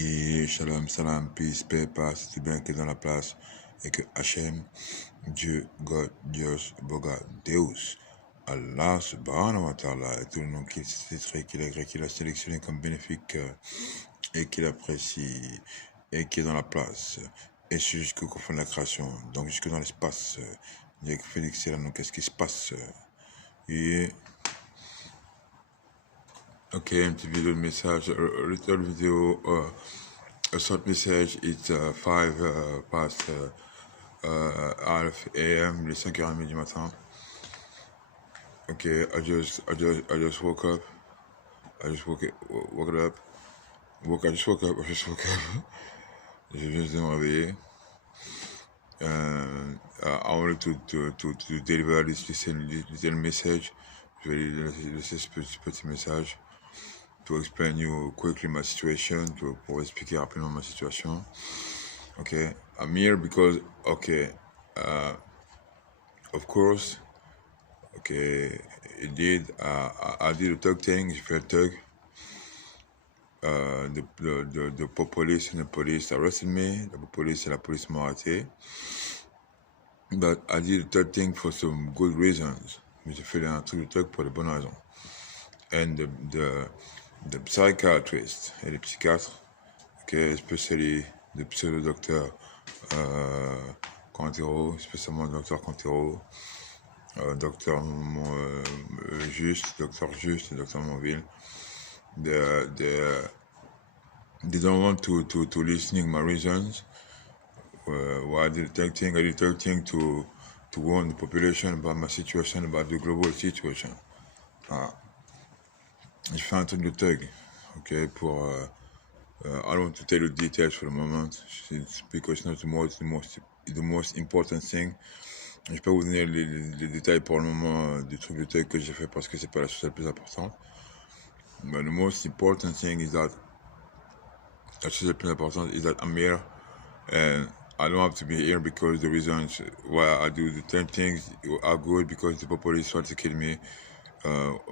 Et shalom, salam, peace, paix, passe, tout bien que dans la place, et que Hachem, Dieu, God, Dios, Boga, Deus, Allah, subhanahu wa ta'ala, et tout le nom qu'il s'est qu'il a créé, qu'il a sélectionné comme bénéfique, et qu'il apprécie, et qui est dans la place, et c'est jusqu'au fond de la création, donc jusque dans l'espace, Dieu Félix, c'est là, donc qu'est-ce qui se passe, et ok, une petite vidéo de message, little vidéo, a short message, it's 5 past half a.m., il est 5h30 du matin. Okay, I just woke up. I just woke up. I just woke up. Je viens de me réveiller. I wanted to deliver this little message. Je vais laisser ce petit message. To explain you quickly my situation, pour expliquer rapidement ma situation. Okay, I'm here because, okay, of course, okay, indeed, I did a tug thing, j'ai fait le tug. The police and the police arrested me, the police and la police m'ont arrêté. But I did a tug thing for some good reasons. J'ai fait un truc de tug pour de bonnes raisons. And the psychiatrist et les psychiatres, okay, especially the pseudo-docteur Cantero, spécialement le docteur Cantero, docteur Juste, docteur Juste et docteur Monville, they don't want to listening my reasons. Why I did the thing? I did the thing to warn the population about my situation, about the global situation. Je fais un truc de tug, okay, pour I don't want to tell you details for the moment, because it's not the most important thing. Je peux pas vous donner les détails pour le moment du truc de tug que j'ai fait parce que c'est pas la chose la plus importante. But the most important thing is that la chose la plus importante is that I'm here and I don't have to be here because the reasons why I do the 10 things are good, because the police tried to kill me.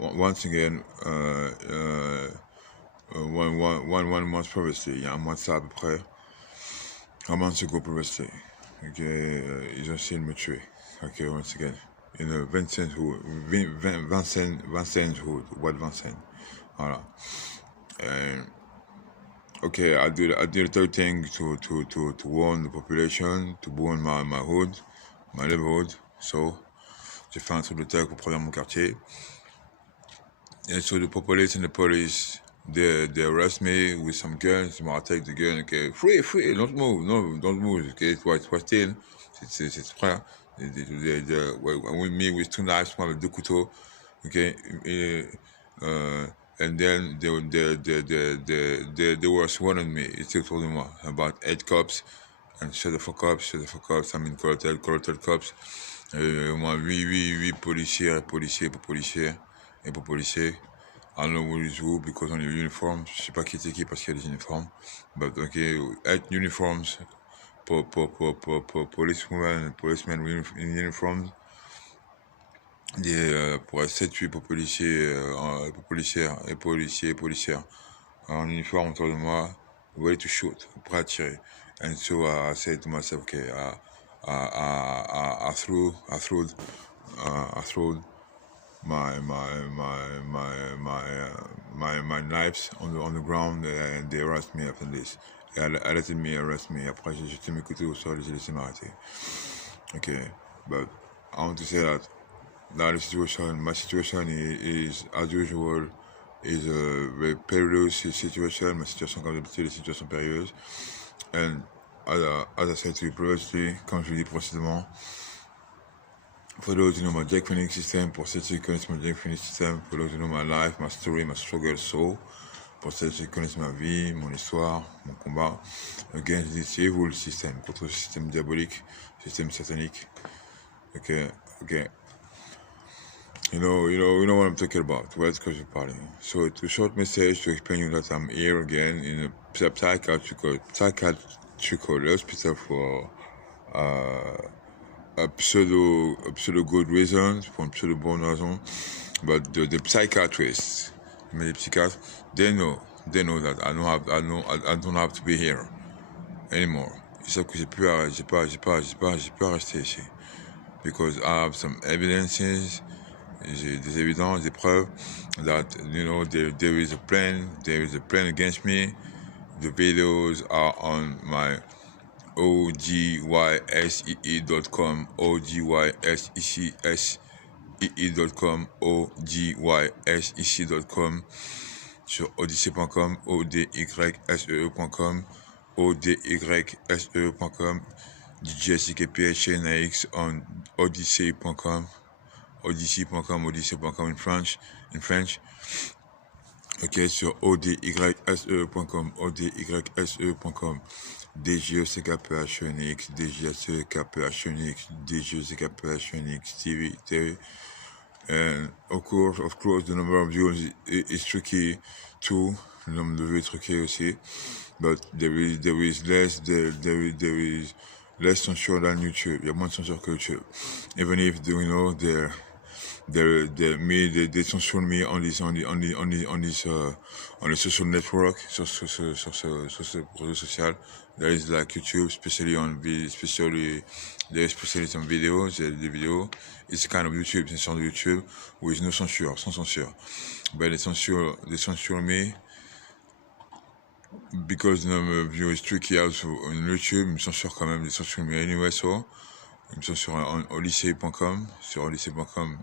Once again, one month previously, il y a un mois de ça à peu près, un month ago previously, okay, ils ont essayé de me tuer, okay, once again, in a Vincent Hood, What Vincent, voilà. And, okay, I did a third thing to warn the population, to warn my hood, my neighborhood, so, j'ai fait un truc de tag pour prévenir mon quartier. And so the population, the police, they arrest me with some guns. I take the gun, okay, free, don't move, no, don't move, okay, it's still, c'est frère. With me with 2 knives, moi avec 2 couteaux, okay, and then they were sworn me, ils se tournent de moi, about 8 cops, and shut the fuck up, I mean cartel cops, moi 8 policiers, et pour policiers. I don't know who is who because on your uniform, je sais pas qui était qui parce qu'il y a des uniformes, but okay, 8 uniforms, policemen in uniforms, pour 7-8 pour policières et policières en uniforme autour de moi, ready to shoot, prêt à tirer. And so I said to myself, okay, I threw my knives on the ground, and they arrested me after this. They let me arrest me. Après j'ai jeté mes couteaux au sol et j'ai laissé m'arrêter. Okay, but I want to say that now my situation is as usual, is a very perilous situation. Ma situation comme d'habitude est une situation périlleuse. And as I said to you previously, comme je l'ai dit précédemment, for those who know my Jack Phoenix system, pour ceux qui connaissent mon Jack Phoenix system, for those who know my life, my story, my struggle soul, pour ceux qui connaissent ma vie, mon histoire, mon combat, against this evil system, contre ce système diabolique, système satanique. Okay. You know what I'm talking about, ouais, ce que je parle. So, to short message to explain you that I'm here again in a psychiatrical hospital for a pseudo good reason, pour une pseudo bonne raison, but the psychiatrists, les psychiatres, they know they know that I don't have to be here anymore. Ils savent que j'ai pas à rester ici. Because I have some evidences, j'ai des évidences, des preuves that, you know, there is a plan against me. The videos are on my ogyssee.com, ogyssee.com, ogyssee.com, sur odyssey.com, odyssee.com, odyssee.com, DJSCKPHNX on odyssey.com, odyssey.com in French. Ok, sur odysse.com, odysse.com, DJCKPHNX, DJCKPHNX, DJCKPHNX, TV. And of course, the number of views is tricky too. Le nombre de vues est tricky aussi. But there is less censure than YouTube. Il y a moins de censure que YouTube. Even if, you know, they censure me on this social network, sur ce réseau social. There is like YouTube, especially on some videos, des vidéos. It's kind of YouTube, c'est une sorte de YouTube with no censure, sans censure. But they censure me because the number of views is tricky also on YouTube. Ils me censurent quand même, they censure me anyway, so ils me censurent en odyssey.com, sur odyssey.com,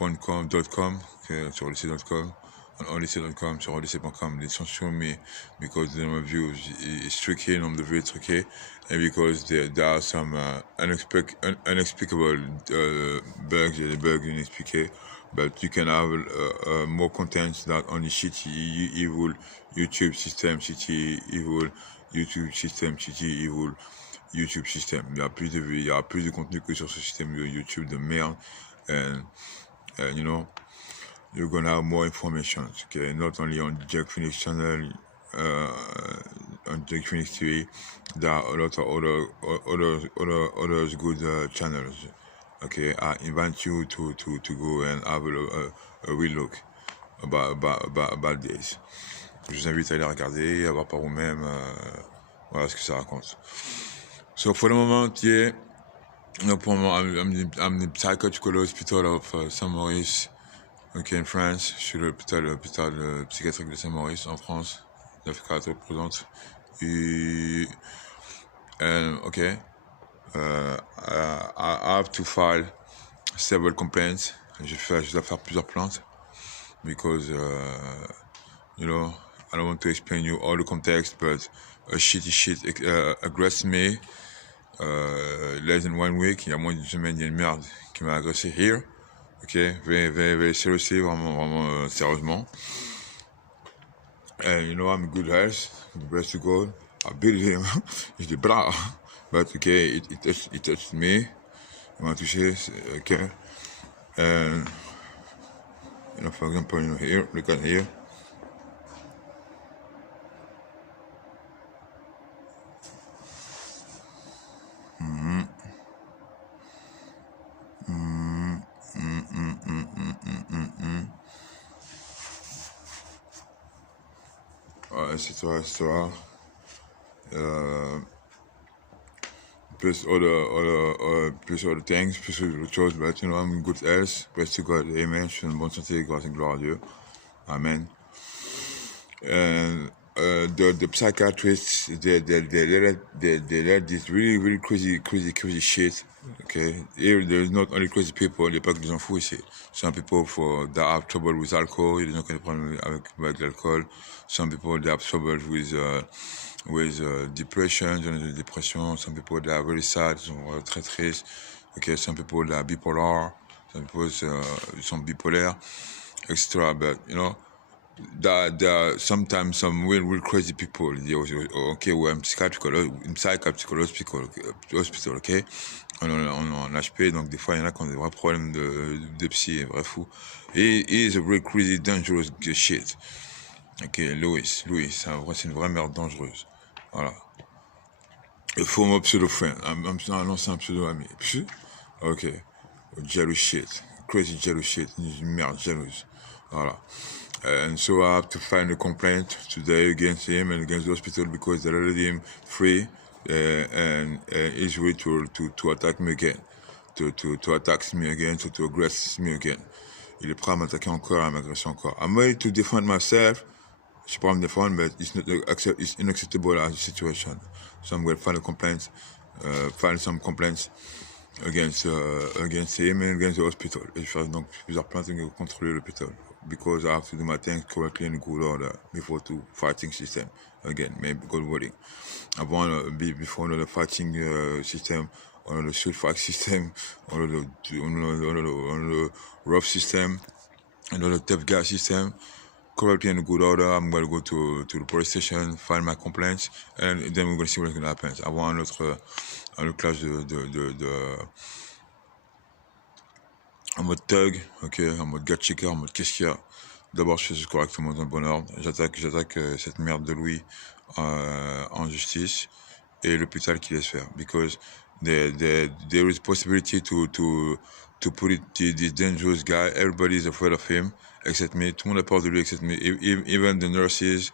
sur odyssey.com, on odyssey.com, sur odyssey.com, they censure me because the number of views is tricky, the number of views is tricky, and because there are some unexplicable bugs, des bugs inexpliqués, but you can have more content that only shitty, evil YouTube system, shitty, evil YouTube system, shitty, evil YouTube system. Il y a plus de contenu que sur ce système de YouTube de merde, and you know, you're gonna have more information, okay? Not only on Jack Phoenix channel, on Jack Phoenix TV, there are a lot of other good channels. Okay, I invite you to go and have a real look about this. Je vous invite à aller regarder, à voir par vous-même, voilà ce que ça raconte. So for the moment, yeah. No problem. I'm the psychiatrical hospital of Saint-Maurice, okay, in France. Je suis l'hôpital psychiatrique de Saint-Maurice en France. L'Afrique représente. Okay. I have to file several complaints. Je dois faire plusieurs plaintes because you know, I don't want to explain you all the context, but a shitty shit aggressed me. Less than 1 week, il y a moins d'une semaine, il y a une merde qui m'a agressé here. Ok, very seriously, vraiment sérieusement. And you know, I'm in good health, blessed to God. I beat him, j'ai des bras. But okay, it touched me. Il m'a touché, ok. And you know, for example, you know, here, look at here. Etc. Plus other things, plus autre chose, but you know, I'm in good health, blessed to God, amen, je suis en bonne santé, grâce et gloire à Dieu, amen. And the psychiatrists, they let this really crazy shit. Okay, here there's not only crazy people, il n'y a pas que des gens fous ici. Some people that have trouble with alcohol, il y a des gens qui ont des problèmes avec l'alcool. Some people that have trouble with depression, dépression. Some people that are very sad, sont très tristes. Okay, some people that are bipolar, some people sont bipolaires, etc. But you know, there are sometimes some real crazy people. Okay, we're in psychiatrical hospital, okay? En HP, donc des fois il y en a qui ont des vrais problèmes de psy, vrais fous. He is a very crazy, dangerous shit. Ok, Louis, c'est une vraie merde dangereuse. Voilà. A former pseudo friend, un ancien pseudo ami. Ok, jealous shit, crazy jealous shit, une merde jalouse. Voilà. And so I have to find a complaint today against him and against the hospital because they let him free and he's ready to attack me again, to attack me again, to aggress me again. Il est prêt à m'attaquer encore, à m'agresser encore. I'm ready to defend myself. Je peux pas me défendre, but it's unacceptable as a situation. So I'm going to file a complaint, file some complaints against him and against the hospital. Et je fais donc plusieurs plaintes contre l'hôpital. Because I have to do my things correctly in good order before to fighting system. Again, maybe good wording. I want to be before the fighting system, on the shoot fight system, on the rough system, on the tough guy system. Correctly in good order. I'm going to go to the police station, file my complaints, and then we're going to see what's going to happen. I want un autre clash en mode thug, ok, en mode gut checker, en mode qu'est-ce qu'il y a. D'abord, je fais ça correctement dans le bon ordre. J'attaque cette merde de Louis en justice et l'hôpital qui laisse faire. Because there is possibility to put it this dangerous guy. Everybody is afraid of him, except me. Tout le monde a peur de lui, except me. Even the nurses,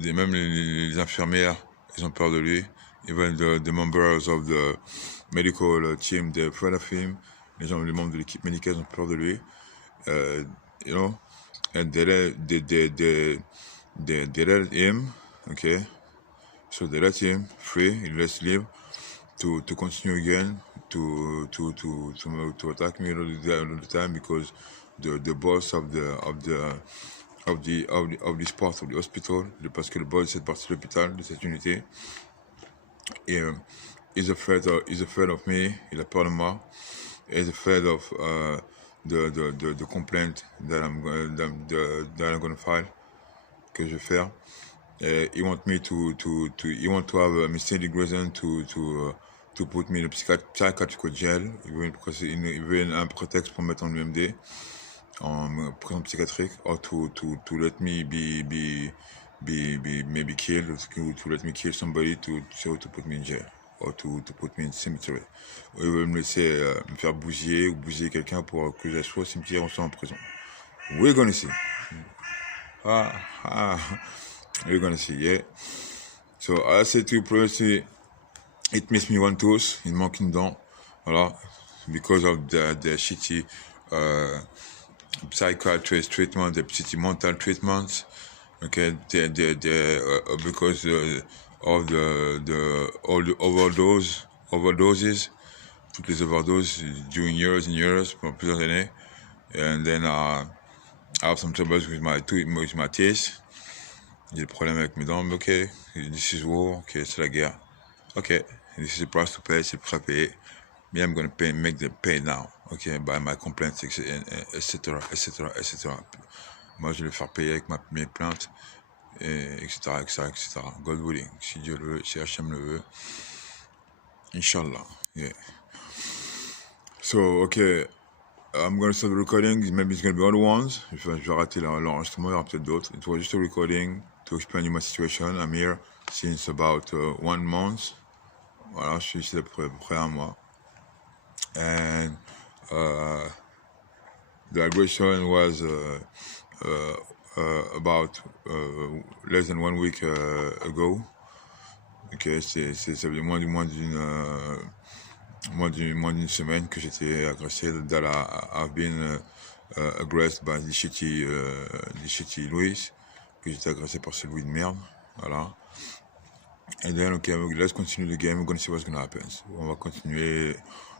même les infirmières, ils ont peur de lui. Even the members of the medical team, they're afraid of him. Les membres de l'équipe médicale ont peur de lui. You know, and they let him, okay. So they let him free, il laisse libre to continue again to attack me all the time because the boss of this part of the hospital, parce que le boss de cette partie de l'hôpital, de cette unité, is afraid of me, il a peur de moi. Is afraid of the complaint that I'm gonna file, que je vais faire. He want me he want to have a mysterious reason to put me in a psychiatric jail. Il veut un prétexte pour me mettre en UMD, en prison psychiatrique, or to let me be maybe killed, to let me kill somebody to put me in jail. Or to put me in cemetery. Ils veulent me laisser me faire bousiller ou bousiller quelqu'un pour que j'aille soit au cimetière ou soit en prison. We're gonna see. We're gonna see, yeah. So, I said to you previously, it missed me one tooth, il manque une dent, voilà, because of the shitty psychiatrist treatment, the shitty mental treatments, okay, because of all the overdoses, toutes les overdoses during years and years, pendant plusieurs années, and then I have some troubles with my teeth. J'ai des problèmes avec mes dents, mais ok, this is war, ok, c'est la guerre, ok, this is the price to pay, c'est le prix à payer, mais I'm gonna make them pay now, ok, by my complaints, etc. Moi, je vais le faire payer avec mes plaintes, etc. God willing, si Dieu le veut, si Hachem le veut, Inshallah, yeah. So, okay, I'm gonna start the recording, maybe it's gonna be other ones, je vais rater l'enregistrement, il y aura peut-être d'autres. It was just a recording to explain you my situation. I'm here since about 1 month, voilà, je suis ici à peu près un mois, and the aggression was about less than 1 week ago. Ok, ça fait moins d'une semaine que j'étais agressé. That I've been aggressed by the shitty Louis, que j'étais agressé par ce Louis de merde, voilà. And then, okay, let's continue the game, we're gonna see what's gonna happen. So, on va continuer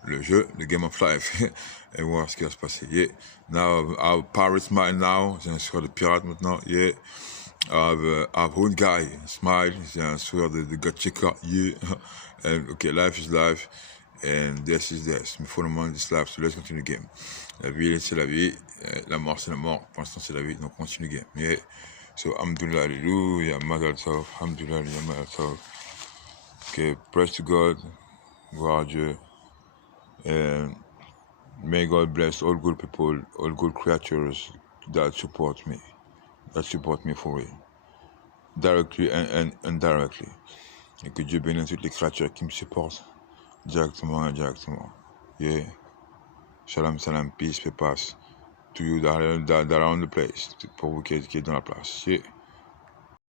le jeu, the game of life, et voir ce qui va se passer. Yeah, now I have Pirate's Mind now, j'ai un sourire de pirate maintenant, yeah. I have Hood Guy, Smile, j'ai un sourire de gut checker, yeah. And, okay, life is life, and death is death. For the moment, it's life, so let's continue the game. La vie, c'est la vie, la mort, c'est la mort. Pour l'instant, c'est la vie, donc continue the game. Yeah. So, Alhamdulillah, Hallelujah, Mazel Tov, Alhamdulillah, Mazel Tov. Okay, praise to God, gloire à Dieu, and may God bless all good people, all good creatures that support me for real, directly and indirectly. Et que Dieu bénisse toutes les créatures qui me supportent, directement et indirectement. Yeah. Shalom, salam, peace, paix, passe. to you that are on the place, pour vous qui êtes dans la place. Yeah.